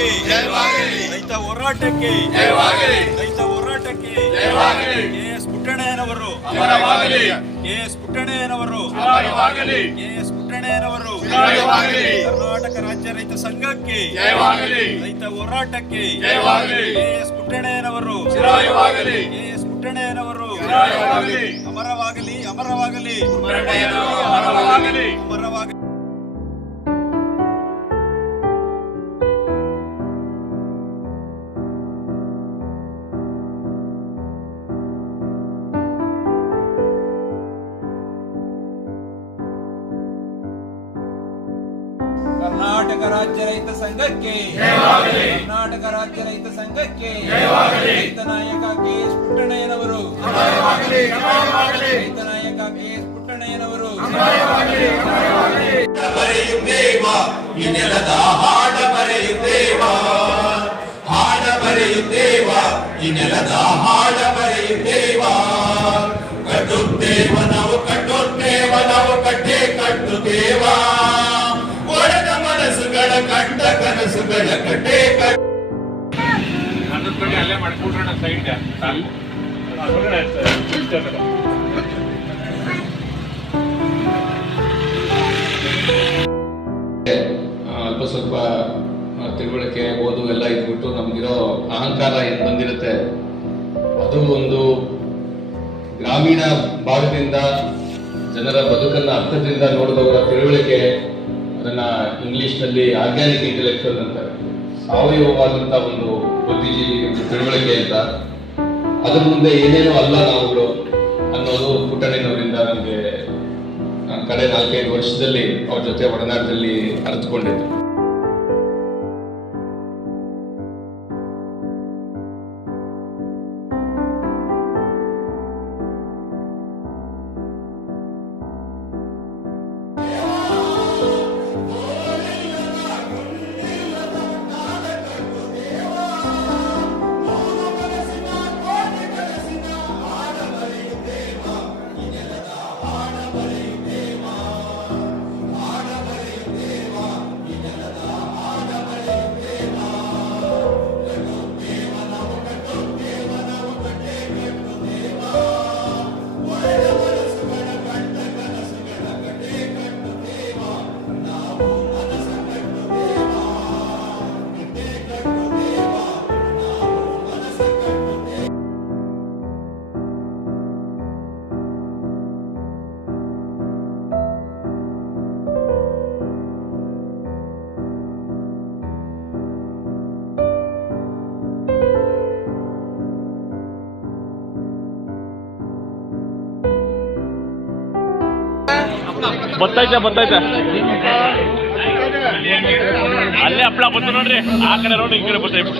ಹೋರಾಟಕ್ಕೆ ರೈತ ಹೋರಾಟಕ್ಕೆ ರೈತ ಹೋರಾಟಕ್ಕೆ ಕೆ.ಎಸ್. ಪುಟ್ಟಣ್ಣಯ್ಯನವರು ಕೆ.ಎಸ್. ಪುಟ್ಟಣ್ಣಯ್ಯನವರು ಕೆ.ಎಸ್. ಪುಟ್ಟಣ್ಣಯ್ಯನವರು ಕರ್ನಾಟಕ ರಾಜ್ಯ ರೈತ ಸಂಘಕ್ಕೆ ರೈತ ಹೋರಾಟಕ್ಕೆ ಕೆ.ಎಸ್. ಪುಟ್ಟಣ್ಣಯ್ಯನವರು ಕೆ.ಎಸ್. ಪುಟ್ಟಣ್ಣಯ್ಯನವರು ಅಮರವಾಗಲಿ ಅಮರವಾಗಲಿ ಅಮರವಾಗಲಿ. ಕರ್ನಾಟಕ ರಾಜ್ಯ ರೈತ ಸಂಘಕ್ಕೆ ಕರ್ನಾಟಕ ರಾಜ್ಯ ರೈತ ಸಂಘಕ್ಕೆ ರೈತ ನಾಯಕ ಕೆ.ಎಸ್. ಪುಟ್ಟಣ್ಣಯ್ಯನವರು ರೈತ ನಾಯಕ ಕೆ.ಎಸ್. ಪುಟ್ಟಣ್ಣಯ್ಯನವರು ಬರೆಯುತ್ತೇವ ಈ ನೆಲದ ಹಾಡ ಬರೆಯುತ್ತೇವ ಹಾಡ ಬರೆಯುತ್ತೇವ ಈ ನೆಲದ ಹಾಡ ಬರೆಯುತ್ತೇವ ಕಟ್ಟುತ್ತೇವ ನಾವು ಕಟ್ಟುತ್ತೇವ ನಾವು ಕಟ್ಟೆ ಕಟ್ಟುತ್ತೇವ ಒಡೆದ ಮನಸ್ಸುಗಳ ಕಂಡ ಕನಸುಗಳ ಕಟ್ಟೆ ಅಲ್ಲೇ ಮಾಡ್ಕೊಂಡ್ರೆ ಸೈಡ್ ಅಲ್ಪ ಸ್ವಲ್ಪ ತಿಳುವಳಿಕೆ ಓದು ಎಲ್ಲ ಇದ್ಬಿಟ್ಟು ನಮ್ಗಿರೋ ಅಹಂಕಾರ ಏನು ಬಂದಿರುತ್ತೆ ಅದು ಒಂದು ಗ್ರಾಮೀಣ ಭಾಗದಿಂದ ಜನರ ಬದುಕನ್ನ ಅರ್ಥದಿಂದ ನೋಡಿದವರ ತಿಳುವಳಿಕೆ ಅದನ್ನ ಇಂಗ್ಲಿಷ್ನಲ್ಲಿ ಆರ್ಗ್ಯಾನಿಕ್ ಇಂಟೆಲೆಕ್ಚುವಲ್ ಅಂತಾರೆ, ಸಾವಯವವಾದಂಥ ಒಂದು ಬುದ್ಧಿಜೀವಿ ಒಂದು ತಿಳುವಳಿಕೆ ಅಂತ. ಅದ್ರ ಮುಂದೆ ಏನೇನೋ ಅಲ್ಲ ನಾವುಗಳು ಅನ್ನೋದು ಪುಟ್ಟಣ್ಣನವರಿಂದ ನನಗೆ ಕಳೆ 4-5 ವರ್ಷದಲ್ಲಿ ಅವ್ರ ಜೊತೆ ಒಡನಾಟದಲ್ಲಿ ಅರ್ಥಕೊಂಡಿದ್ದು. ಬತ್ತೈತೆ ಅಲ್ಲೇ ಹಪ್ಳ ಬಂತು ನೋಡ್ರಿ, ಆ ಕಡೆ ನೋಡಿ ಈ ಕಡೆ ಬರ್ತೈತೆ.